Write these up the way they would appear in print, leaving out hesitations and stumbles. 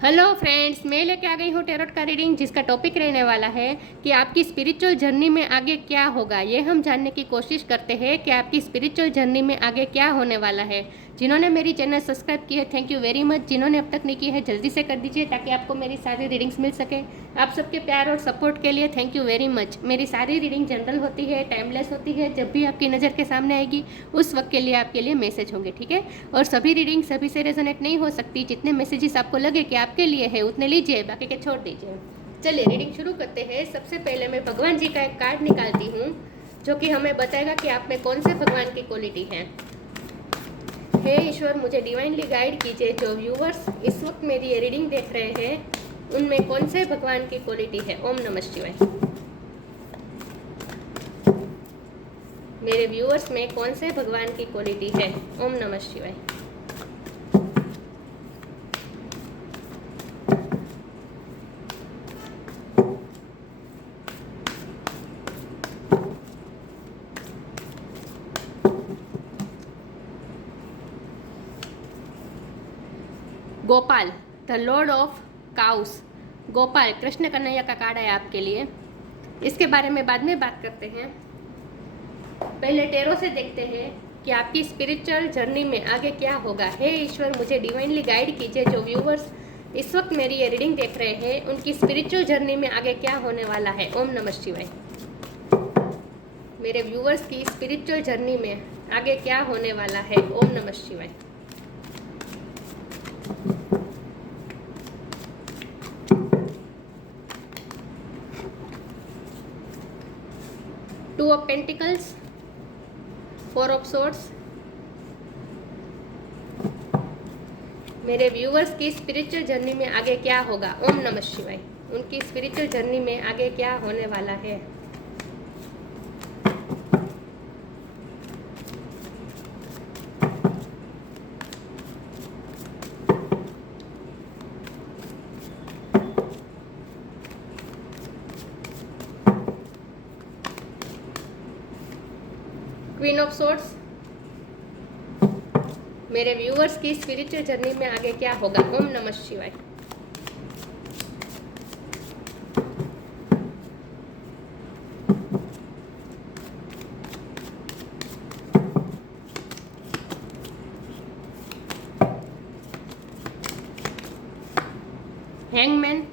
Hello friends, मैं लेके आ गई हूँ टेरोट का रीडिंग, जिसका टॉपिक रहने वाला है कि आपकी स्पिरिचुअल जर्नी में आगे क्या होगा। ये हम जानने की कोशिश करते हैं कि आपकी स्पिरिचुअल जर्नी में आगे क्या होने वाला है। जिन्होंने मेरी चैनल सब्सक्राइब की है, थैंक यू वेरी मच। जिन्होंने अब तक नहीं की है, जल्दी से कर दीजिए ताकि आपको मेरी सारी रीडिंग्स मिल सके। आप सबके प्यार और सपोर्ट के लिए थैंक यू वेरी मच। मेरी सारी रीडिंग जनरल होती है, टाइमलेस होती है। जब भी आपकी नज़र के सामने आएगी उस वक्त के लिए आपके लिए मैसेज होंगे, ठीक है। और सभी रीडिंग सभी से रेजोनेट नहीं हो सकती। जितने मैसेजेस आपको लगे कि आपके लिए है उतने लीजिए, बाकी के छोड़ दीजिए। चलिए रीडिंग शुरू करते हैं। सबसे पहले मैं भगवान जी का एक कार्ड निकालती हूँ जो कि हमें बताएगा कि आप में कौन से भगवान की क्वालिटी है। हे ईश्वर, मुझे डिवाइनली गाइड कीजिए। जो व्यूवर्स इस वक्त मेरी ये रीडिंग देख रहे हैं उनमें कौन से भगवान की क्वालिटी है। ओम नमः शिवाय। मेरे व्यूअर्स में कौन से भगवान की क्वालिटी है। ओम नमः शिवाय। Gopal, the Lord of cows. Gopal Krishna Kanhaiya का कार्ड है आपके लिए। इसके बारे में बाद में बात करते हैं। पहले टेरो से देखते हैं कि आपकी स्पिरिचुअल जर्नी में आगे क्या होगा। हे ईश्वर, मुझे डिवाइनली गाइड कीजिए। जो व्यूवर्स इस वक्त मेरी ये रीडिंग देख रहे हैं उनकी स्पिरिचुअल जर्नी में आगे क्या होने वाला है। ओम नमः शिवाय। मेरे व्यूवर्स की स्पिरिचुअल जर्नी में आगे क्या होने वाला है। ओम नमः शिवाय। Two of pentacles, four of swords. मेरे व्यूवर्स की स्पिरिचुअल जर्नी में आगे क्या होगा। ओम नमः शिवाय। उनकी स्पिरिचुअल जर्नी में आगे क्या होने वाला है। Queen of swords. मेरे व्यूअर्स की स्पिरिचुअल जर्नी में आगे क्या होगा। ओम नमः शिवाय। Hangman,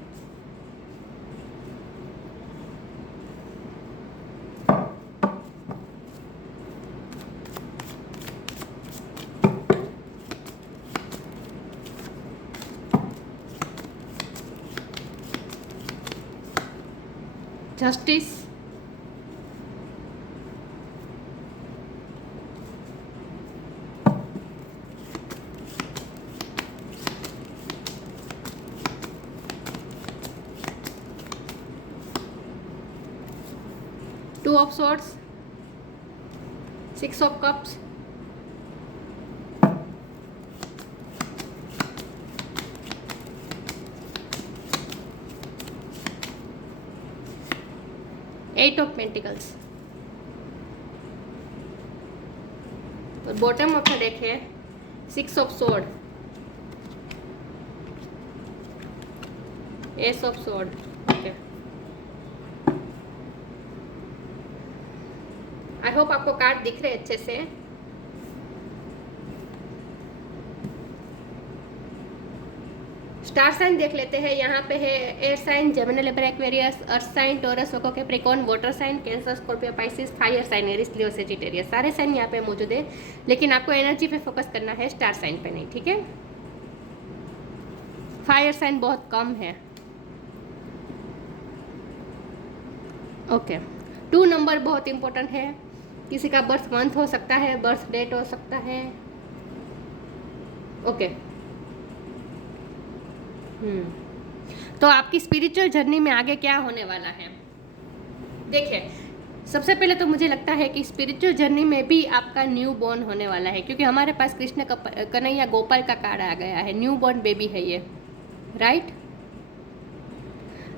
justice, two of swords, six of cups, eight of pentacles. और बॉटम ऑफ द डेक है six of sword, ace of sword. Okay, I hope आपको कार्ड दिख रहे अच्छे से। स्टार साइन देख लेते हैं। यहाँ पे है air sign, Gemini, Libra, Aquarius, earth sign, Taurus, Virgo, Capricorn, water sign, Cancer, Scorpio, Pisces, fire sign, Aries, Leo, Sagittarius. सारे साइन यहाँ पे मौजूद है, लेकिन आपको एनर्जी पे फोकस करना है, स्टार साइन पे नहीं, ठीक है। फायर साइन बहुत कम है। ओके, 2 नंबर बहुत इंपॉर्टेंट है। किसी का बर्थ मंथ हो सकता है, बर्थ डेट हो सकता है। ओके, तो आपकी स्पिरिचुअल जर्नी में आगे क्या होने वाला है। देखिए, सबसे पहले तो मुझे लगता है कि स्पिरिचुअल जर्नी में भी आपका न्यू बॉर्न होने वाला है, क्योंकि हमारे पास कृष्ण कन्हैया गोपाल का कार्ड आ गया है। न्यू बॉर्न बेबी है ये, राइट।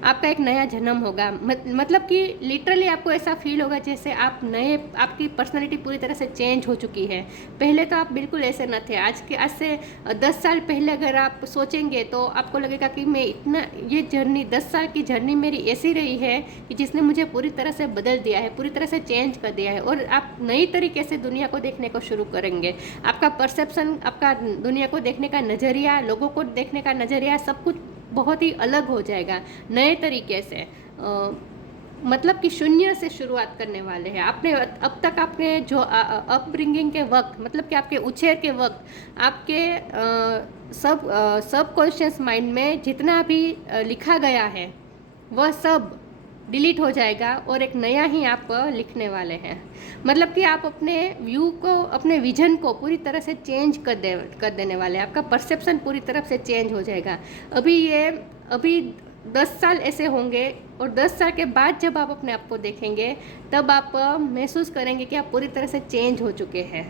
आपका एक नया जन्म होगा। मतलब कि लिटरली आपको ऐसा फील होगा जैसे आप नए, आपकी पर्सनालिटी पूरी तरह से चेंज हो चुकी है। पहले तो आप बिल्कुल ऐसे न थे। आज से 10 साल पहले अगर आप सोचेंगे तो आपको लगेगा कि मैं इतना, ये जर्नी 10 साल की जर्नी मेरी ऐसी रही है कि जिसने मुझे पूरी तरह से बदल दिया है, पूरी तरह से चेंज कर दिया है। और आप नई तरीके से दुनिया को देखने को शुरू करेंगे। आपका परसेप्शन, आपका दुनिया को देखने का नज़रिया, लोगों को देखने का नज़रिया, सब कुछ बहुत ही अलग हो जाएगा नए तरीके से। मतलब कि शून्य से शुरुआत करने वाले हैं। आपने अब तक आपने जो अपब्रिंगिंग के वक्त, मतलब कि आपके उछेर के वक्त आपके सब कॉन्शियस माइंड में जितना भी लिखा गया है वह सब डिलीट हो जाएगा और एक नया ही आप लिखने वाले हैं। मतलब कि आप अपने व्यू को, अपने विजन को पूरी तरह से चेंज कर देने वाले हैं। आपका परसेप्शन पूरी तरफ से चेंज हो जाएगा। अभी 10 साल ऐसे होंगे और 10 साल के बाद जब आप अपने आप को देखेंगे तब आप महसूस करेंगे कि आप पूरी तरह से चेंज हो चुके हैं।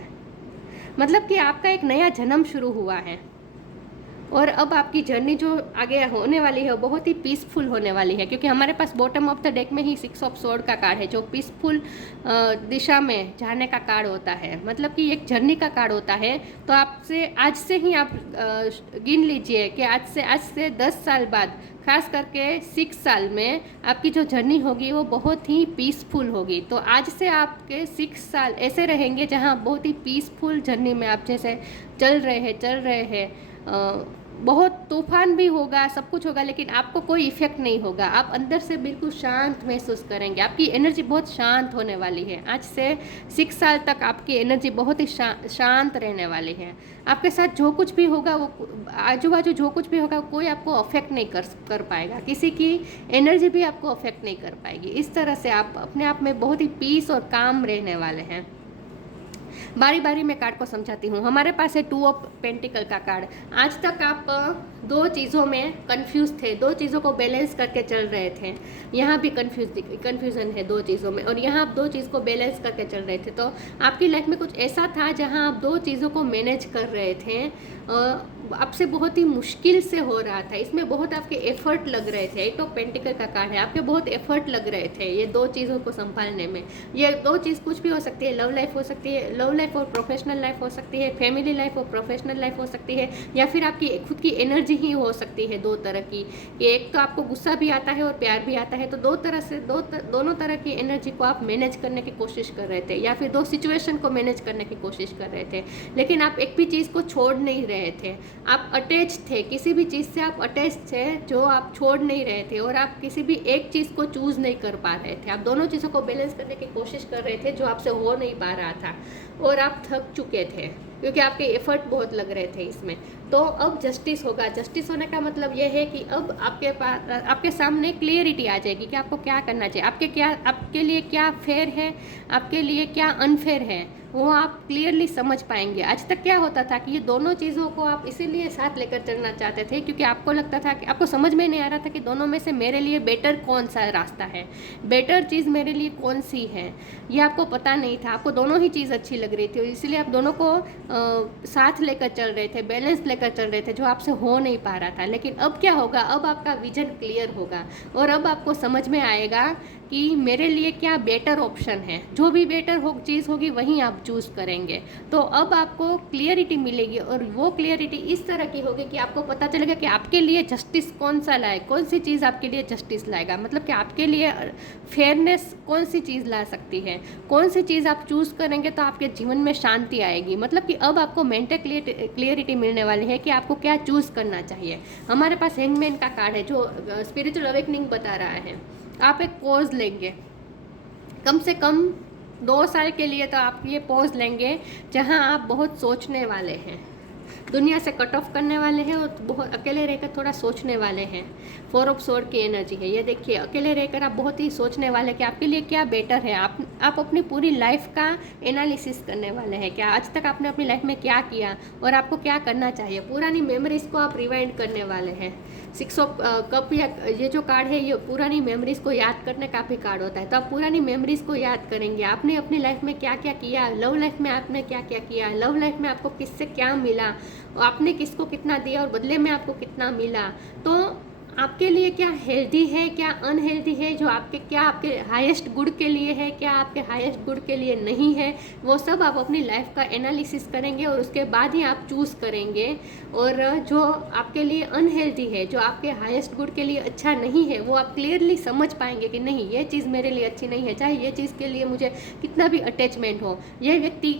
मतलब कि आपका एक नया जन्म शुरू हुआ है और अब आपकी जर्नी जो आगे होने वाली है वो बहुत ही पीसफुल होने वाली है, क्योंकि हमारे पास बॉटम ऑफ द डेक में ही 6 ऑफ स्वॉर्ड का कार्ड है जो पीसफुल दिशा में जाने का कार्ड होता है। मतलब कि एक जर्नी का कार्ड होता है। तो आपसे आज से ही आप गिन लीजिए कि आज से 10 साल बाद, खास करके 6 साल में आपकी जो जर्नी होगी वो बहुत ही पीसफुल होगी। तो आज से आपके 6 साल ऐसे रहेंगे जहाँ बहुत ही पीसफुल जर्नी में आप जैसे चल रहे हैं। बहुत तूफान भी होगा, सब कुछ होगा, लेकिन आपको कोई इफ़ेक्ट नहीं होगा। आप अंदर से बिल्कुल शांत महसूस करेंगे। आपकी एनर्जी बहुत शांत होने वाली है। आज से 6 साल तक आपकी एनर्जी बहुत ही शांत रहने वाली है। आपके साथ जो कुछ भी होगा, वो आजू बाजू जो कुछ भी होगा, कोई आपको अफेक्ट नहीं कर पाएगा। किसी की एनर्जी भी आपको अफेक्ट नहीं कर पाएगी। इस तरह से आप अपने आप में बहुत ही पीस और काम रहने वाले हैं। बारी बारी में कार्ड को समझाती हूँ। हमारे पास है 2 ऑफ पेंटिकल का कार्ड। आज तक आप 2 चीज़ों में कंफ्यूज थे, 2 चीज़ों को बैलेंस करके चल रहे थे। यहाँ भी कंफ्यूजन है 2 चीज़ों में, और यहाँ आप 2 चीज़ को बैलेंस करके चल रहे थे। तो आपकी लाइफ में कुछ ऐसा था जहाँ आप 2 चीज़ों को मैनेज कर रहे थे। आपसे बहुत ही मुश्किल से हो रहा था। इसमें बहुत आपके एफर्ट लग रहे थे। 8 ऑफ पेंटिकल का कार्ड है, आपके बहुत एफर्ट लग रहे थे ये 2 चीज़ों को संभालने में। ये 2 चीज़ कुछ भी हो सकती है। लव लाइफ हो सकती है, लव लाइफ और प्रोफेशनल लाइफ हो सकती है, फैमिली लाइफ और प्रोफेशनल लाइफ हो सकती है, या फिर आपकी खुद की एनर्जी ही हो सकती है। 2 तरह की, एक तो आपको गुस्सा भी आता है और प्यार भी आता है। तो दोनों तरह की एनर्जी को आप मैनेज करने की कोशिश कर रहे थे, या फिर 2 सिचुएशन को मैनेज करने की कोशिश कर रहे थे। लेकिन आप एक भी चीज़ को छोड़ नहीं रहे थे। आप अटैच थे, किसी भी चीज़ से आप अटैच थे जो आप छोड़ नहीं रहे थे, और आप किसी भी एक चीज़ को चूज़ नहीं कर पा रहे थे। आप दोनों चीज़ों को बैलेंस करने की कोशिश कर रहे थे जो आपसे हो नहीं पा रहा था, और आप थक चुके थे क्योंकि आपके एफर्ट बहुत लग रहे थे इसमें। तो अब जस्टिस होगा। जस्टिस होने का मतलब यह है कि अब आपके सामने क्लियरिटी आ जाएगी कि आपको क्या करना चाहिए, आपके लिए क्या फेयर है, आपके लिए क्या अनफेयर है, वो आप क्लियरली समझ पाएंगे। आज तक क्या होता था कि ये दोनों चीज़ों को आप इसीलिए साथ लेकर चलना चाहते थे क्योंकि आपको लगता था कि आपको समझ में नहीं आ रहा था कि दोनों में से मेरे लिए बेटर कौन सा रास्ता है, बेटर चीज़ मेरे लिए कौन सी है, ये आपको पता नहीं था। आपको दोनों ही चीज़ अच्छी लग रही थी, इसलिए आप दोनों को साथ लेकर चल रहे थे, बैलेंस लेकर चल रहे थे, जो आपसे हो नहीं पा रहा था। लेकिन अब क्या होगा, अब आपका विजन क्लियर होगा और अब आपको समझ में आएगा कि मेरे लिए क्या बेटर ऑप्शन है। जो भी बेटर चीज़ होगी वहीं आप चूज़ करेंगे। तो अब आपको क्लियरिटी मिलेगी, और वो क्लियरिटी इस तरह की होगी कि आपको पता चलेगा कि आपके लिए जस्टिस कौन सा लाए, कौन सी चीज़ आपके लिए जस्टिस लाएगा। मतलब कि आपके लिए फेयरनेस कौन सी चीज़ ला सकती है, कौन सी चीज़ आप चूज़ करेंगे तो आपके जीवन में शांति आएगी। मतलब कि अब आपको मेंटल क्लियरिटी मिलने वाली है कि आपको क्या चूज़ करना चाहिए। हमारे पास हैंगमैन का कार्ड है जो स्पिरिचुअल अवेकनिंग बता रहा है। आप एक पॉज लेंगे, कम से कम 2 साल के लिए तो आप ये पॉज लेंगे जहां आप बहुत सोचने वाले हैं, दुनिया से कट ऑफ करने वाले हैं और बहुत अकेले रहकर थोड़ा सोचने वाले हैं। 4 ऑफ स्वॉर्ड की एनर्जी है ये। देखिए, अकेले रहकर आप बहुत ही सोचने वाले कि आपके लिए क्या बेटर है। आप अपनी पूरी लाइफ का एनालिसिस करने वाले हैं, क्या आज तक आपने अपनी लाइफ में क्या किया और आपको क्या करना चाहिए। पुरानी मेमोरीज को आप रिवाइंड करने वाले हैं। 6 ऑफ कप, या ये जो कार्ड है ये पुरानी मेमोरीज को याद करने का भी कार्ड होता है। तो आप पुरानी मेमोरीज को याद करेंगे, आपने अपनी लाइफ में क्या क्या किया, लव लाइफ में आपने क्या क्या किया, लव लाइफ में आपको किससे क्या मिला, आपने किसको कितना दिया और बदले में आपको कितना मिला। तो आपके लिए क्या हेल्दी है, क्या अनहेल्दी है, जो क्या आपके हाईएस्ट गुड के लिए है, क्या आपके हाईएस्ट गुड के लिए नहीं है, वो सब आप अपनी लाइफ का एनालिसिस करेंगे और उसके बाद ही आप चूज़ करेंगे। और जो आपके लिए अनहेल्दी है, जो आपके हाईएस्ट गुड के लिए अच्छा नहीं है, वो आप क्लियरली समझ पाएंगे कि नहीं, ये चीज़ मेरे लिए अच्छी नहीं है, चाहे ये चीज़ के लिए मुझे कितना भी अटैचमेंट हो, ये व्यक्ति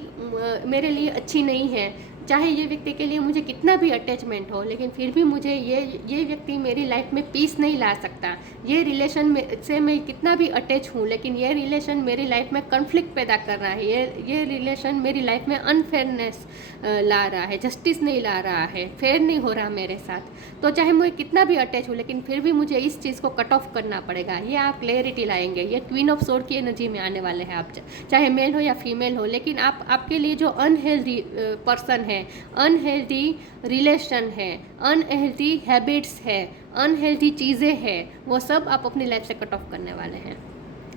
मेरे लिए अच्छी नहीं है, चाहे ये व्यक्ति के लिए मुझे कितना भी अटैचमेंट हो, लेकिन फिर भी मुझे ये व्यक्ति मेरी लाइफ में पीस नहीं ला सकता। ये रिलेशन में से मैं कितना भी अटैच हूँ, लेकिन ये रिलेशन मेरी लाइफ में कॉन्फ्लिक्ट पैदा कर रहा है, ये रिलेशन मेरी लाइफ में अनफेयरनेस ला रहा है, जस्टिस नहीं ला रहा है, फेयर नहीं हो रहा मेरे साथ। तो चाहे मैं कितना भी अटैच हूँ, लेकिन फिर भी मुझे इस चीज़ को कट ऑफ करना पड़ेगा। ये आप क्लैरिटी लाएंगे, ये क्वीन ऑफ सोर्ड की एनर्जी में आने वाले हैं आप, चाहे मेल हो या फीमेल हो। लेकिन आपके लिए जो अनहेल्दी पर्सन है, अनहेल्दी रिलेशन है, अनहेल्दी हैबिट्स है, अनहेल्दी चीज़ें हैं, वो सब आप अपनी लाइफ से कट ऑफ करने वाले हैं।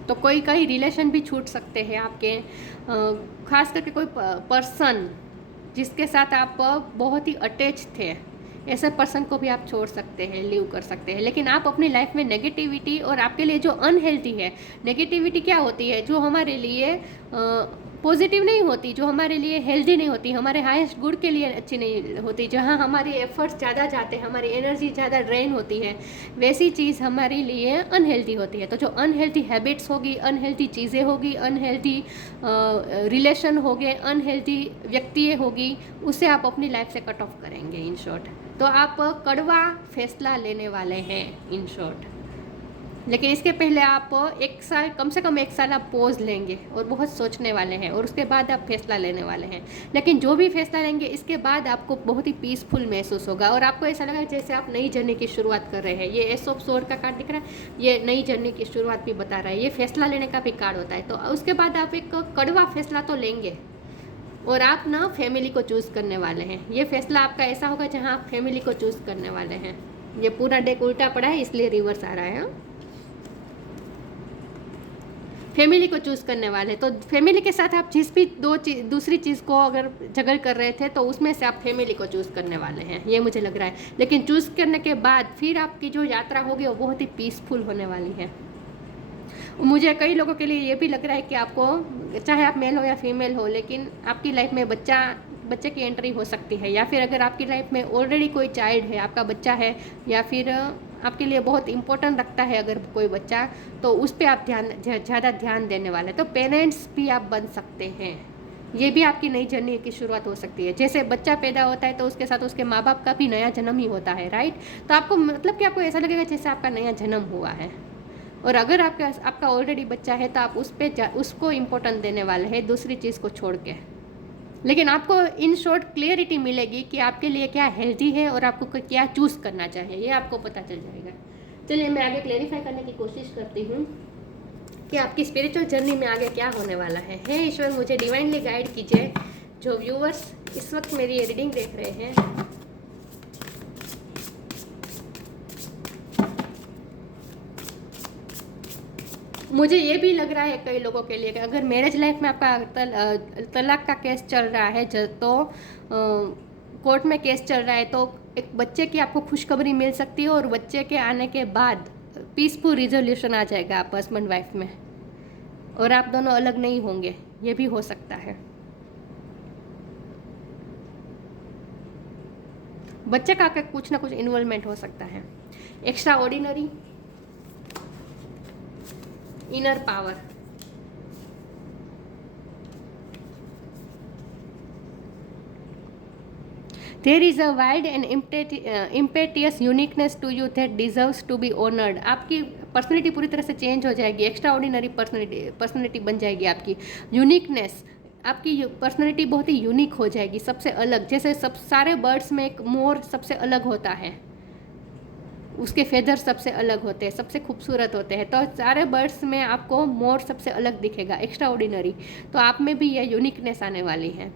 तो कई रिलेशन भी छूट सकते हैं आपके, खास करके कोई पर्सन जिसके साथ आप बहुत ही अटैच थे, ऐसे पर्सन को भी आप छोड़ सकते हैं, लीव कर सकते हैं। लेकिन आप अपनी लाइफ में नेगेटिविटी, और आपके लिए जो अनहेल्दी है, नेगेटिविटी क्या होती है, जो हमारे लिए पॉजिटिव नहीं होती, जो हमारे लिए हेल्दी नहीं होती, हमारे हाईएस्ट गुड के लिए अच्छी नहीं होती, जहाँ हमारे एफर्ट्स ज़्यादा जाते हैं, हमारी एनर्जी ज़्यादा ड्रेन होती है, वैसी चीज़ हमारे लिए अनहेल्दी होती है। तो जो अनहेल्दी हैबिट्स होगी, अनहेल्दी चीज़ें होगी, अनहेल्दी रिलेशन हो गए, अनहेल्दी व्यक्तियाँ होगी, उसे आप अपनी लाइफ से कट ऑफ करेंगे इन शॉर्ट। तो आप कड़वा फैसला लेने वाले हैं इन शॉर्ट। लेकिन इसके पहले आप एक साल, कम से कम एक साल आप पॉज लेंगे और बहुत सोचने वाले हैं, और उसके बाद आप फैसला लेने वाले हैं। लेकिन जो भी फैसला लेंगे, इसके बाद आपको बहुत ही पीसफुल महसूस होगा, और आपको ऐसा लगा जैसे आप नई जर्नी की शुरुआत कर रहे हैं। ये एस ऑफ सोर्ड का कार्ड दिख रहा है, ये नई जर्नी की शुरुआत भी बता रहा है, ये फैसला लेने का भी कार्ड होता है। तो उसके बाद आप एक कड़वा फैसला तो लेंगे, और आप ना फैमिली को चूज़ करने वाले हैं। ये फैसला आपका ऐसा होगा जहाँ आप फैमिली को चूज़ करने वाले हैं। ये पूरा डेक उल्टा पड़ा है, इसलिए रिवर्स आ रहा है। फैमिली को चूज़ करने वाले, तो फैमिली के साथ आप जिस भी दूसरी चीज़ को अगर झगड़ कर रहे थे, तो उसमें से आप फैमिली को चूज़ करने वाले हैं, ये मुझे लग रहा है। लेकिन चूज़ करने के बाद फिर आपकी जो यात्रा होगी वो बहुत ही पीसफुल होने वाली है। मुझे कई लोगों के लिए ये भी लग रहा है कि आपको, चाहे आप मेल हो या फीमेल हो, लेकिन आपकी लाइफ में बच्चे की एंट्री हो सकती है, या फिर अगर आपकी लाइफ में ऑलरेडी कोई चाइल्ड है, आपका बच्चा है, या फिर आपके लिए बहुत इंपॉर्टेंट रखता है अगर कोई बच्चा, तो उस पर आप ज़्यादा ध्यान देने वाले। तो पेरेंट्स भी आप बन सकते हैं, ये भी आपकी नई जर्नी की शुरुआत हो सकती है। जैसे बच्चा पैदा होता है तो उसके साथ उसके माँ बाप का भी नया जन्म ही होता है, राइट। तो आपको मतलब कि आपको ऐसा लगेगा जैसे आपका नया जन्म हुआ है। और अगर आपका ऑलरेडी बच्चा है तो आप उसको इम्पोर्टेंट देने वाले हैं, दूसरी चीज़ को छोड़ के। लेकिन आपको इन शॉर्ट क्लियरिटी मिलेगी कि आपके लिए क्या हेल्दी है और आपको क्या चूज़ करना चाहिए, ये आपको पता चल जाएगा। चलिए मैं आगे क्लेरिफाई करने की कोशिश करती हूँ कि आपकी स्पिरिचुअल जर्नी में आगे क्या होने वाला है। हे ईश्वर, मुझे डिवाइनली गाइड कीजिए। जो व्यूअर्स इस वक्त मेरी ये रीडिंग देख रहे हैं, मुझे ये भी लग रहा है कई लोगों के लिए कि अगर मैरिज लाइफ में आपका तलाक का केस चल रहा है, तो कोर्ट में केस चल रहा है, तो एक बच्चे की आपको खुशखबरी मिल सकती है, और बच्चे के आने के बाद पीसफुल रिजोल्यूशन आ जाएगा आप हस्बैंड वाइफ में, और आप दोनों अलग नहीं होंगे, ये भी हो सकता है। बच्चे का कुछ ना कुछ इन्वॉल्वमेंट हो सकता है। Extraordinary, inner power, there is a wild and impetuous uniqueness to you that deserves to be honoured. आपकी पर्सनैलिटी पूरी तरह से चेंज हो जाएगी, एक्स्ट्रा ऑर्डिनरी पर्सनैलिटी बन जाएगी आपकी। यूनिकनेस, आपकी पर्सनैलिटी बहुत ही यूनिक हो जाएगी, सबसे अलग। जैसे सब सारे बर्ड्स में एक मोर सबसे अलग होता है, उसके फेदर सबसे अलग होते हैं, सबसे खूबसूरत होते हैं, तो सारे बर्ड्स में आपको मोर सबसे अलग दिखेगा, एक्स्ट्रा ऑर्डिनरी। तो आप में भी ये यूनिकनेस आने वाली है।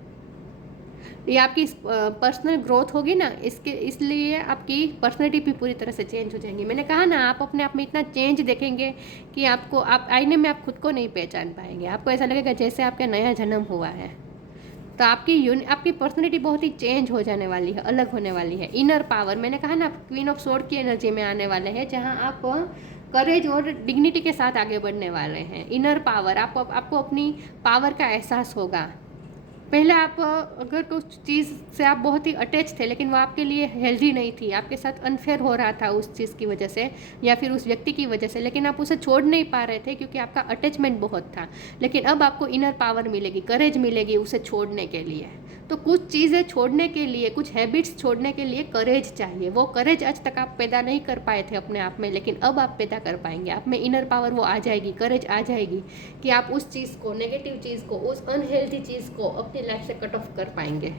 ये आपकी पर्सनल ग्रोथ होगी ना, इसलिए आपकी पर्सनैलिटी भी पूरी तरह से चेंज हो जाएंगी। मैंने कहा ना, आप अपने आप में इतना चेंज देखेंगे कि आप आईने में आप खुद को नहीं पहचान पाएंगे। आपको ऐसा लगेगा जैसे आपका नया जन्म हुआ है। तो आपकी पर्सनैलिटी बहुत ही चेंज हो जाने वाली है, अलग होने वाली है। इनर पावर, मैंने कहा ना, क्वीन ऑफ स्वॉर्ड की एनर्जी में आने वाले हैं, जहाँ आप करेज और डिग्निटी के साथ आगे बढ़ने वाले हैं। इनर पावर, आपको अपनी पावर का एहसास होगा। पहले आप अगर कुछ चीज़ से आप बहुत ही अटैच थे, लेकिन वो आपके लिए हेल्दी नहीं थी, आपके साथ अनफेयर हो रहा था उस चीज़ की वजह से या फिर उस व्यक्ति की वजह से, लेकिन आप उसे छोड़ नहीं पा रहे थे क्योंकि आपका अटैचमेंट बहुत था। लेकिन अब आपको इनर पावर मिलेगी, करेज मिलेगी उसे छोड़ने के लिए। तो कुछ चीज़ें छोड़ने के लिए, कुछ हैबिट्स छोड़ने के लिए करेज चाहिए। वो करेज आज तक आप पैदा नहीं कर पाए थे अपने आप में, लेकिन अब आप पैदा कर पाएंगे। आप में इनर पावर वो आ जाएगी, करेज आ जाएगी कि आप उस चीज़ को, नेगेटिव चीज़ को, उस अनहेल्दी चीज़ को अपनी लाइफ से कट ऑफ कर पाएंगे।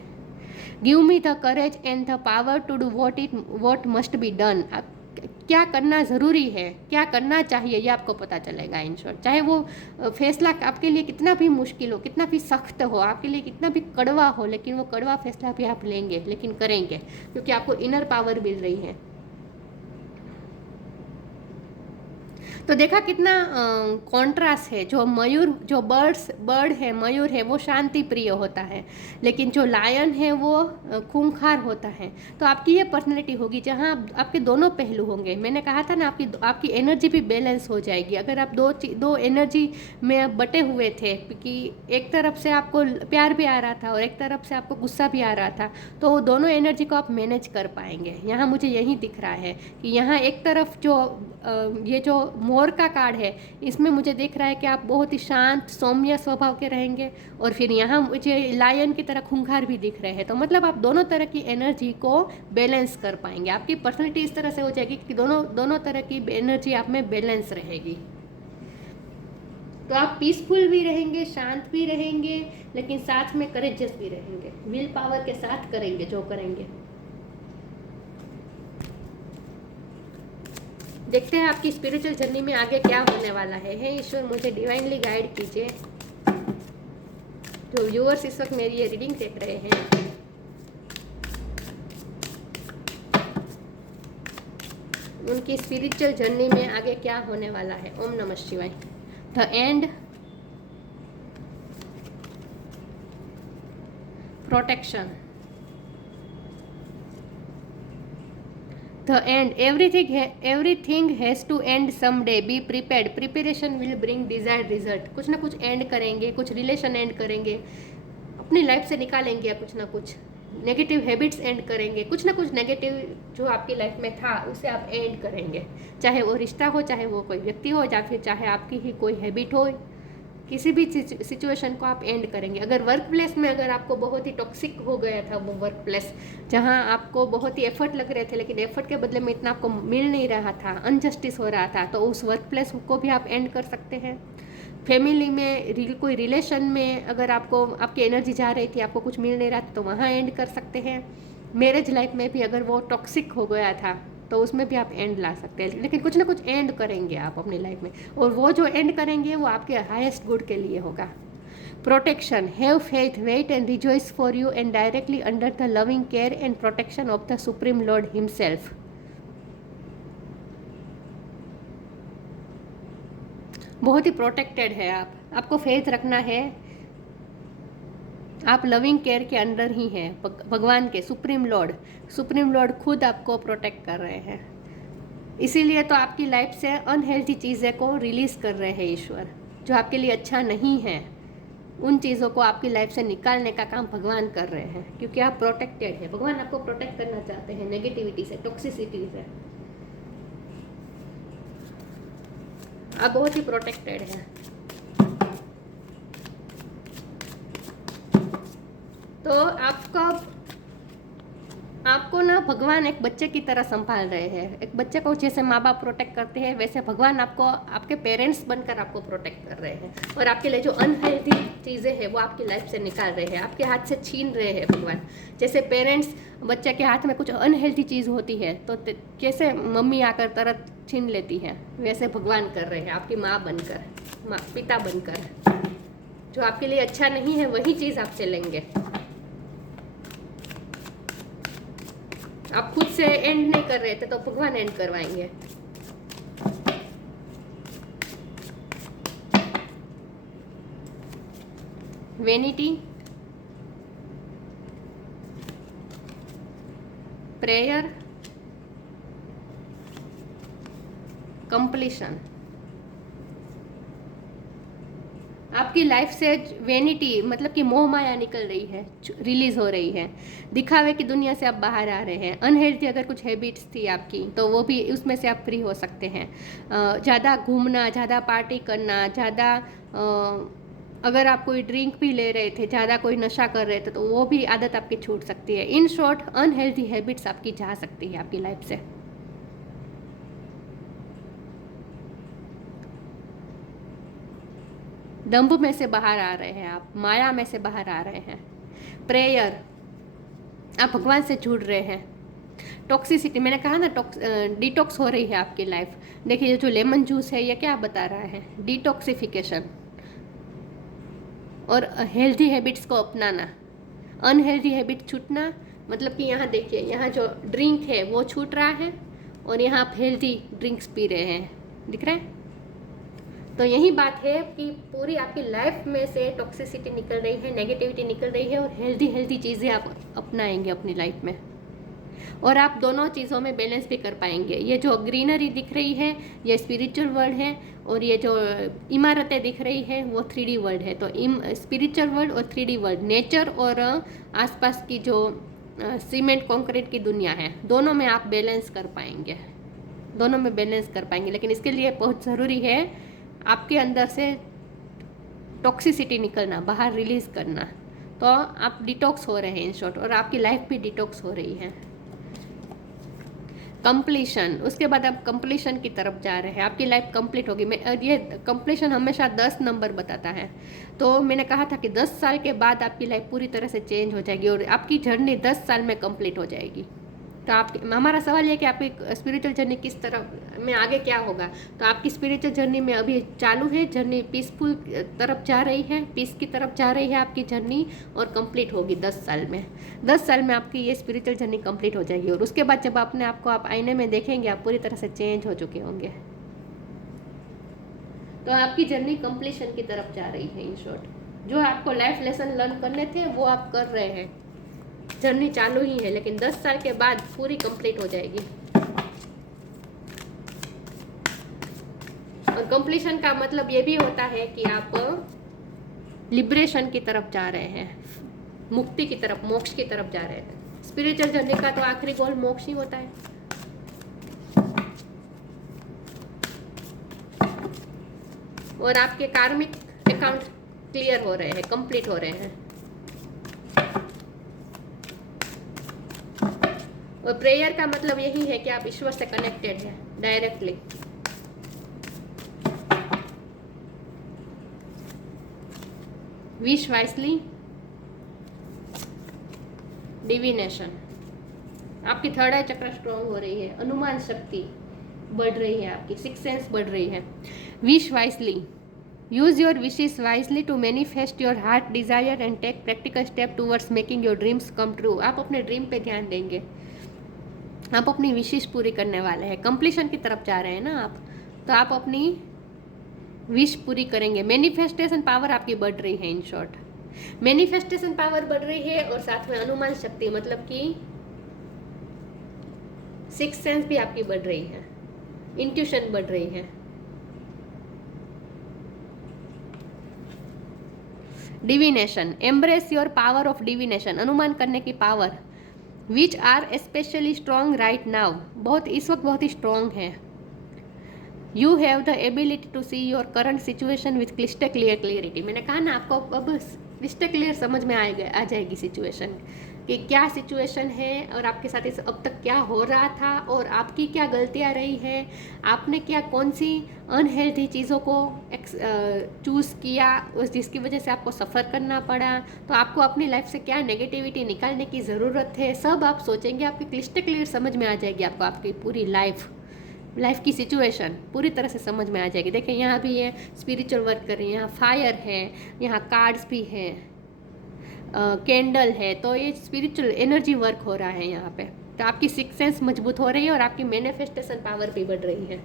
Give me the courage and the power to do what must be done. आप क्या करना ज़रूरी है, क्या करना चाहिए, ये आपको पता चलेगा इन शॉर्ट। चाहे वो फैसला आपके लिए कितना भी मुश्किल हो, कितना भी सख्त हो, आपके लिए कितना भी कड़वा हो, लेकिन वो कड़वा फैसला भी आप लेंगे, लेकिन करेंगे, क्योंकि आपको इनर पावर मिल रही है। तो देखा कितना कॉन्ट्रास्ट है। जो बर्ड है, मयूर है, वो शांति प्रिय होता है, लेकिन जो लायन है वो खूंखार होता है। तो आपकी ये पर्सनैलिटी होगी जहाँ आपके दोनों पहलू होंगे। मैंने कहा था ना, आपकी एनर्जी भी बैलेंस हो जाएगी। अगर आप दो एनर्जी में बटे हुए थे कि एक तरफ से आपको प्यार भी आ रहा था और एक तरफ से आपको गुस्सा भी आ रहा था, तो वो दोनों एनर्जी को आप मैनेज कर पाएंगे। यहाँ मुझे यही दिख रहा है कि यहाँ एक तरफ ये जो मोर का कार्ड है, इसमें मुझे दिख रहा है कि आप बहुत ही शांत सौम्य स्वभाव के रहेंगे, और फिर यहाँ मुझे लायन की तरह खूंखार भी दिख रहे हैं। तो मतलब आप दोनों तरह की एनर्जी को बैलेंस कर पाएंगे। आपकी पर्सनैलिटी इस तरह से हो जाएगी कि दोनों तरह की एनर्जी आप में बैलेंस रहेगी। तो आप पीसफुल भी रहेंगे, शांत भी रहेंगे, लेकिन साथ में करेजियस भी रहेंगे। विल पावर के साथ करेंगे जो करेंगे। देखते हैं आपकी स्पिरिचुअल जर्नी में आगे क्या होने वाला है। हे ईश्वर, मुझे डिवाइनली गाइड कीजिए। जो व्यूअर्स इस वक्त मेरी ये रीडिंग देख रहे हैं, उनकी स्पिरिचुअल जर्नी में आगे क्या होने वाला है। ओम नमः शिवाय। The end, protection, the end, everything has to end someday, be prepared, preparation will bring desired result. कुछ ना कुछ एंड करेंगे, कुछ रिलेशन एंड करेंगे, अपनी लाइफ से निकालेंगे, कुछ ना कुछ नेगेटिव हैबिट्स एंड करेंगे, कुछ ना कुछ नेगेटिव जो आपकी लाइफ में था उसे आप एंड करेंगे। चाहे वो रिश्ता हो, चाहे वो कोई व्यक्ति हो, या फिर चाहे आपकी ही कोई हैबिट हो, किसी भी सिचुएशन को आप एंड करेंगे। अगर वर्क प्लेस में अगर आपको बहुत ही टॉक्सिक हो गया था वो वर्क प्लेस, जहाँ आपको बहुत ही एफर्ट लग रहे थे, लेकिन एफर्ट के बदले में इतना आपको मिल नहीं रहा था, अनजस्टिस हो रहा था, तो उस वर्क प्लेस को भी आप एंड कर सकते हैं। फैमिली में कोई रिलेशन में अगर आपकी एनर्जी जा रही थी, आपको कुछ मिल नहीं रहा था, तो वहाँ एंड कर सकते हैं। मैरिज लाइफ में भी अगर वो टॉक्सिक हो गया था, तो उसमें भी आप एंड ला सकते हैं। लेकिन कुछ ना कुछ एंड करेंगे आप अपनी लाइफ में, और वो जो एंड करेंगे वो आपके हाईएस्ट गुड के लिए होगा। Protection, have faith, wait and rejoice for you and directly under the loving care and protection of the supreme lord himself. बहुत ही प्रोटेक्टेड है आप, आपको फेथ रखना है। आप लविंग केयर के अंडर ही हैं, भगवान के सुप्रीम लॉर्ड खुद आपको प्रोटेक्ट कर रहे हैं। इसीलिए तो आपकी लाइफ से अनहेल्थी चीज़ें को रिलीज़ कर रहे हैं ईश्वर। जो आपके लिए अच्छा नहीं है, उन चीज़ों को आपकी लाइफ से निकालने का काम भगवान कर रहे हैं, क्योंकि आप प्रोटेक्टेड है। भगवान आपको प्रोटेक्ट करना चाहते हैं नेगेटिविटी से, टॉक्सिसिटी से। आप बहुत ही प्रोटेक्टेड हैं। तो आपको ना भगवान एक बच्चे की तरह संभाल रहे हैं। एक बच्चे को जैसे माँ बाप प्रोटेक्ट करते हैं, वैसे भगवान आपको आपके पेरेंट्स बनकर आपको प्रोटेक्ट कर रहे हैं, और आपके लिए जो अनहेल्थी चीज़ें हैं वो आपकी लाइफ से निकाल रहे हैं, आपके हाथ से छीन रहे हैं भगवान। जैसे पेरेंट्स बच्चे के हाथ में कुछ अनहेल्थी चीज़ होती है तो कैसे मम्मी आकर तरत छीन लेती है, वैसे भगवान कर रहे हैं आपकी माँ बनकर, पिता बनकर। जो आपके लिए अच्छा नहीं है वही चीज़ आपसे लेंगे। आप खुद से एंड नहीं कर रहे थे तो भगवान एंड करवाएंगे। Vanity, prayer, completion. आपकी लाइफ से वेनिटी मतलब कि मोह माया निकल रही है, रिलीज हो रही है। दिखावे की दुनिया से आप बाहर आ रहे हैं। अनहेल्थी अगर कुछ हैबिट्स थी आपकी तो वो भी उसमें से आप फ्री हो सकते हैं। ज़्यादा घूमना, ज़्यादा पार्टी करना, ज़्यादा अगर आप कोई ड्रिंक भी ले रहे थे, ज़्यादा कोई नशा कर रहे थे तो वो भी आदत आपकी छूट सकती है। इन शॉर्ट अनहेल्थी हैबिट्स आपकी जा सकती है आपकी लाइफ से। दंभ में से बाहर आ रहे हैं आप, माया में से बाहर आ रहे हैं। प्रेयर, आप भगवान से जुड़ रहे हैं। टॉक्सिसिटी, मैंने कहा ना डिटॉक्स हो रही है आपकी लाइफ। देखिए ये जो लेमन जूस है ये क्या बता रहा है, डिटॉक्सिफिकेशन और हेल्दी हैबिट्स को अपनाना। अनहेल्दी हैबिट छूटना मतलब कि यहाँ देखिए, यहाँ जो ड्रिंक है वो छूट रहा है और यहाँ आप हेल्दी ड्रिंक्स पी रहे हैं, दिख रहा है। तो यही बात है कि पूरी आपकी लाइफ में से टॉक्सिसिटी निकल रही है, नेगेटिविटी निकल रही है और हेल्दी चीज़ें आप अपनाएंगे अपनी लाइफ में। और आप दोनों चीज़ों में बैलेंस भी कर पाएंगे। ये जो ग्रीनरी दिख रही है ये स्पिरिचुअल वर्ल्ड है और ये जो इमारतें दिख रही है वो 3D वर्ल्ड है। तो स्पिरिचुअल वर्ल्ड और 3D वर्ल्ड, नेचर और आसपास की जो सीमेंट कंक्रीट की दुनिया है, दोनों में आप बैलेंस कर पाएंगे, दोनों में बैलेंस कर पाएंगे। लेकिन इसके लिए बहुत ज़रूरी है आपके अंदर से टॉक्सिसिटी निकलना, बाहर रिलीज करना। तो आप डिटॉक्स हो रहे हैं इन शॉर्ट, और आपकी लाइफ भी डिटॉक्स हो रही है। कंप्लीशन, उसके बाद आप कंप्लीशन की तरफ जा रहे हैं, आपकी लाइफ कंप्लीट होगी। मैं ये कंप्लीशन हमेशा 10 नंबर बताता है। तो मैंने कहा था कि 10 साल के बाद आपकी लाइफ पूरी तरह से चेंज हो जाएगी और आपकी जर्नी 10 साल में कंप्लीट हो जाएगी। तो हमारा सवाल ये कि आपकी स्पिरिचुअल जर्नी किस तरफ में आगे क्या होगा। तो आपकी स्पिरिचुअल जर्नी में अभी चालू है, जर्नी पीसफुल तरफ जा रही है, पीस की तरफ जा रही है आपकी जर्नी, और कंप्लीट होगी 10 साल में। 10 साल में आपकी ये स्पिरिचुअल जर्नी कंप्लीट हो जाएगी और उसके बाद जब अपने आप को आप आईने में देखेंगे आप पूरी तरह से चेंज हो चुके होंगे। तो आपकी जर्नी कंप्लीशन की तरफ जा रही है इन शॉर्ट। जो आपको लाइफ लेसन लर्न करने थे वो आप कर रहे हैं, जर्नी चालू ही है, लेकिन 10 साल के बाद पूरी कंप्लीट हो जाएगी। और कंप्लीशन का मतलब ये भी होता है कि आप लिबरेशन की तरफ जा रहे हैं, मुक्ति की तरफ, मोक्ष की तरफ जा रहे हैं। स्पिरिचुअल जर्नी का तो आखिरी गोल मोक्ष ही होता है। और आपके कार्मिक अकाउंट क्लियर हो रहे हैं, कंप्लीट हो रहे हैं। और प्रेयर का मतलब यही है कि आप ईश्वर से कनेक्टेड हैं डायरेक्टली। विश वाइसली, डिविनेशन, आपकी थर्ड आई चक्र स्ट्रॉन्ग हो रही है, अनुमान शक्ति बढ़ रही है, आपकी सिक्स सेंस बढ़ रही है। Wish wisely, use your wishes wisely to manifest your heart desire and take practical step towards making your dreams come true. आप अपने ड्रीम पे ध्यान देंगे, आप अपनी विशेष पूरी करने वाले हैं। कंप्लीशन की तरफ जा रहे हैं ना आप, तो आप अपनी विश पूरी करेंगे। मैनिफेस्टेशन पावर आपकी बढ़ रही है इन शॉर्ट। मैनिफेस्टेशन पावर बढ़ रही है और साथ में अनुमान शक्ति मतलब कि सिक्स सेंस भी आपकी बढ़ रही है, इंट्यूशन बढ़ रही है। Divination, embrace your power of divination, अनुमान करने की power, which are specially strong right now, बहुत इस वक्त बहुत ही स्ट्रॉन्ग है। You have the ability to see your current situation with cluster clear clarity. मैंने कहा ना आपको अब क्लिस्टर क्लियर समझ में आ जाएगी सिचुएशन कि क्या सिचुएशन है और आपके साथ इस अब तक क्या हो रहा था और आपकी क्या गलतियां रही है, आपने क्या कौन सी अनहेल्दी चीज़ों को चूज़ किया जिसकी वजह से आपको सफ़र करना पड़ा, तो आपको अपनी लाइफ से क्या नेगेटिविटी निकालने की ज़रूरत है, सब आप सोचेंगे, आपकी क्लिस्टर क्लियर समझ में आ जाएगी। आपको आपकी पूरी लाइफ की सिचुएशन पूरी तरह से समझ में आ जाएगी। देखिए यहाँ भी ये स्पिरिचुअल वर्क कर रही है, यहाँ फायर है, यहाँ कार्ड्स भी है, कैंडल है, तो ये स्पिरिचुअल एनर्जी वर्क हो रहा है यहाँ पे। तो आपकी सिक्स सेंस मजबूत हो रही है और आपकी मैनिफेस्टेशन पावर भी बढ़ रही है।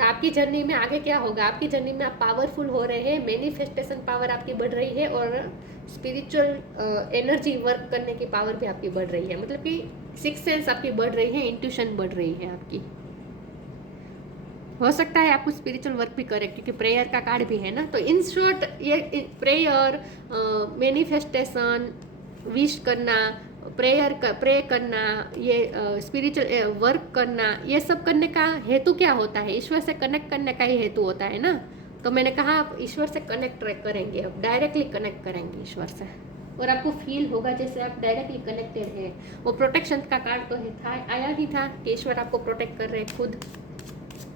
तो आपकी जर्नी में आगे क्या होगा? आपकी जर्नी में आप पावरफुल हो रहे हैं, मैनिफेस्टेशन पावर आपकी बढ़ रही है और स्पिरिचुअल एनर्जी वर्क करने की पावर भी आपकी बढ़ रही है, मतलब कि सिक्स सेंस आपकी बढ़ रही है, इंट्यूशन बढ़ रही है आपकी। हो सकता है आप कुछ स्पिरिचुअल वर्क भी करें क्योंकि प्रेयर का कार्ड भी है ना। तो इन शॉर्ट ये प्रेयर, मैनिफेस्टेशन, विश करना, प्रे करना, ये स्पिरिचुअल वर्क करना, ये सब करने का हेतु क्या होता है? ईश्वर से कनेक्ट करने का ही हेतु होता है ना। तो मैंने कहा आप ईश्वर से कनेक्ट करेंगे, अब डायरेक्टली कनेक्ट करेंगे ईश्वर से, और आपको फील होगा जैसे आप डायरेक्टली कनेक्टेड है। वो प्रोटेक्शन का कार्ड तो था, आया ही था कि ईश्वर आपको प्रोटेक्ट कर रहे हैं खुद,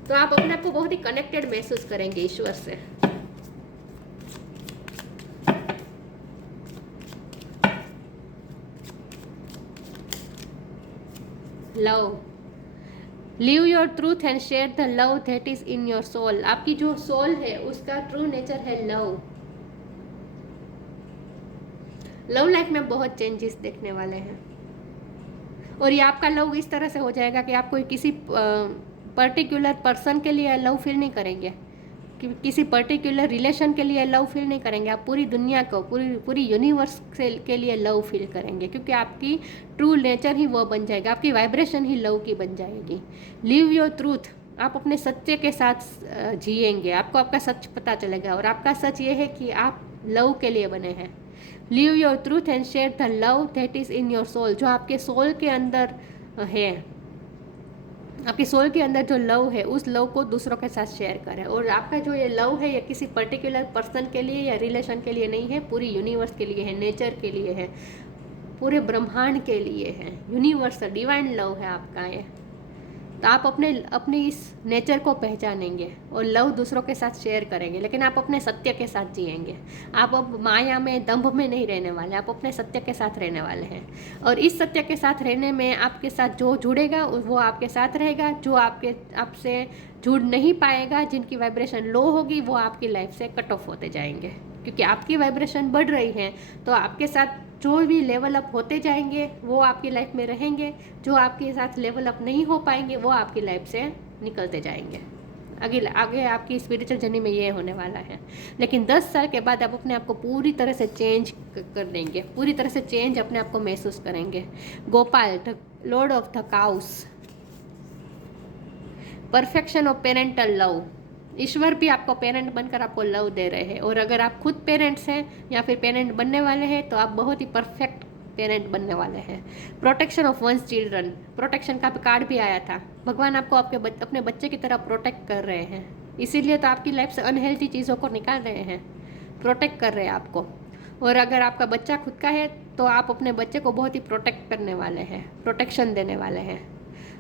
तो आप अपने आप को बहुत ही कनेक्टेड महसूस करेंगे ईश्वर से। Love, live your truth and share the love that is in your soul. आपकी जो सोल है उसका ट्रू नेचर है लव। लव लाइफ में बहुत चेंजेस देखने वाले हैं, और ये आपका लव इस तरह से हो जाएगा कि आप कोई किसी पर्टिकुलर पर्सन के लिए लव फील नहीं करेंगे, कि किसी पर्टिकुलर रिलेशन के लिए लव फील नहीं करेंगे, आप पूरी दुनिया को, पूरी यूनिवर्स के लिए लव फील करेंगे, क्योंकि आपकी ट्रू नेचर ही वो बन जाएगा, आपकी वाइब्रेशन ही लव की बन जाएगी। लिव योर ट्रूथ, आप अपने सच्चे के साथ जिएंगे, आपको आपका सच पता चलेगा, और आपका सच ये है कि आप लव के लिए बने हैं। Live your truth and share the love that is in your soul. जो आपके सोल के अंदर है, आपकी सोल के अंदर जो लव है, उस लव को दूसरों के साथ शेयर करें। और आपका जो ये लव है, ये किसी पर्टिकुलर पर्सन के लिए या रिलेशन के लिए नहीं है, पूरी यूनिवर्स के लिए है, नेचर के लिए है, पूरे ब्रह्मांड के लिए है, यूनिवर्सल डिवाइन लव है आपका ये। तो आप अपने इस नेचर को पहचानेंगे और लव दूसरों के साथ शेयर करेंगे, लेकिन आप अपने सत्य के साथ जिएंगे। आप अब माया में, दंभ में नहीं रहने वाले, आप अपने सत्य के साथ रहने वाले हैं। और इस सत्य के साथ रहने में आपके साथ जो जुड़ेगा वो आपके साथ रहेगा, जो आपसे जुड़ नहीं पाएगा, जिनकी वाइब्रेशन लो होगी, वो आपकी लाइफ से कट ऑफ होते जाएंगे, क्योंकि आपकी वाइब्रेशन बढ़ रही है। तो आपके साथ जो भी लेवल अप होते जाएंगे वो आपकी लाइफ में रहेंगे, जो आपके साथ लेवल अप नहीं हो पाएंगे वो आपकी लाइफ से निकलते जाएंगे। आगे आपकी स्पिरिचुअल जर्नी में ये होने वाला है। लेकिन 10 साल के बाद आप अपने आप को पूरी तरह से चेंज कर देंगे, पूरी तरह से चेंज अपने आप को महसूस करेंगे। Gopal, lord of the cows, perfection of parental love. ईश्वर भी आपको पेरेंट बनकर आपको लव दे रहे हैं, और अगर आप खुद पेरेंट्स हैं या फिर पेरेंट बनने वाले हैं तो आप बहुत ही परफेक्ट पेरेंट बनने वाले हैं। Protection of one's children, protection का कार्ड भी आया था। भगवान आपको अपने बच्चे की तरह प्रोटेक्ट कर रहे हैं, इसीलिए तो आपकी लाइफ से अनहेल्दी चीज़ों को निकाल रहे हैं, प्रोटेक्ट कर रहे हैं आपको। और अगर आपका बच्चा खुद का है तो आप अपने बच्चे को बहुत ही प्रोटेक्ट करने वाले हैं, प्रोटेक्शन देने वाले हैं।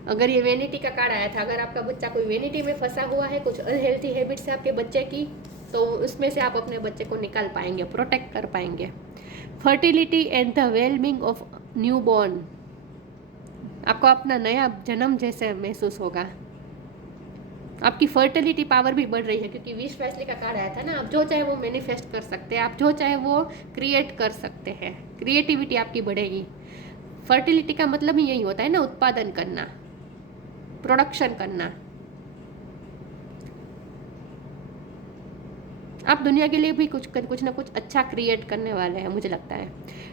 अगर ये वेनिटी का कार्ड आया था, अगर आपका बच्चा कोई वेनिटी में फंसा हुआ है, कुछ अनहेल्थी हैबिट्स है आपके बच्चे की, तो उसमें से आप अपने बच्चे को निकाल पाएंगे, प्रोटेक्ट कर पाएंगे। Fertility and the wellbeing of new born, आपको अपना नया जन्म जैसे महसूस होगा। आपकी फर्टिलिटी पावर भी बढ़ रही है, क्योंकि विश फैसले का कार्ड आया था ना। आप जो चाहे वो मैनिफेस्ट कर सकते हैं, आप जो चाहे वो क्रिएट कर सकते हैं, क्रिएटिविटी आपकी बढ़ेगी। फर्टिलिटी का मतलब ही यही होता है ना, उत्पादन करना, प्रोडक्शन करना। आप दुनिया के लिए भी कुछ ना कुछ अच्छा क्रिएट करने वाले हैं, मुझे लगता है।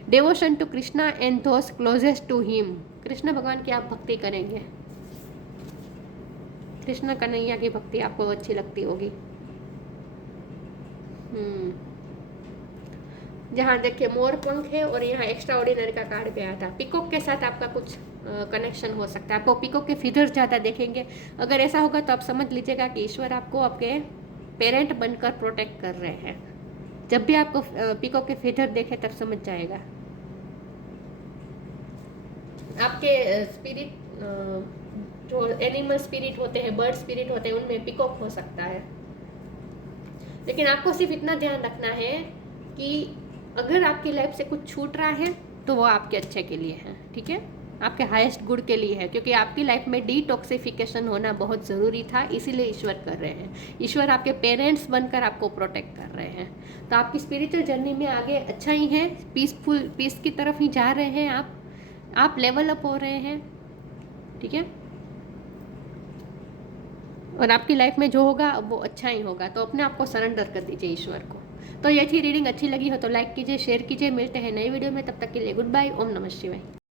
Devotion to Krishna and those closest to him, Krishna भगवान की आप भक्ति करेंगे, कृष्ण कन्हैया की भक्ति आपको अच्छी लगती होगी। जहाँ देखिए मोर पंख है और यहाँ एक्स्ट्रा ऑर्डिनरी का कार्ड भी आया था। पिकॉक के साथ आपका कुछ कनेक्शन हो सकता है, आपको पिकॉक के फीदर्स ज़्यादा देखेंगे। अगर ऐसा होगा तो आप समझ लीजिएगा कि ईश्वर आपको आपके पेरेंट बनकर प्रोटेक्ट कर रहे हैं। जब भी आपको पिकॉक के फीदर देखे तब समझ जाएगा। आपके स्पिरिट, जो एनिमल स्पिरिट होते हैं, बर्ड स्पिरिट होते हैं, उनमें पिकॉक हो सकता है। लेकिन आपको सिर्फ इतना ध्यान रखना है कि अगर आपकी लाइफ से कुछ छूट रहा है तो वो आपके अच्छे के लिए है, ठीक है, आपके हाईएस्ट गुड के लिए है, क्योंकि आपकी लाइफ में डिटॉक्सिफिकेशन होना बहुत ज़रूरी था, इसीलिए ईश्वर कर रहे हैं। ईश्वर आपके पेरेंट्स बनकर आपको प्रोटेक्ट कर रहे हैं। तो आपकी स्पिरिचुअल जर्नी में आगे अच्छा ही है, पीस की तरफ ही जा रहे हैं आप लेवल अप हो रहे हैं, ठीक है। और आपकी लाइफ में जो होगा वो अच्छा ही होगा। तो अपने आप को सरेंडर कर दीजिए ईश्वर को। तो ये थी रीडिंग, अच्छी लगी हो तो लाइक कीजिए, शेयर कीजिए। मिलते हैं नई वीडियो में, तब तक के लिए गुड बाय। ओम नमः शिवाय।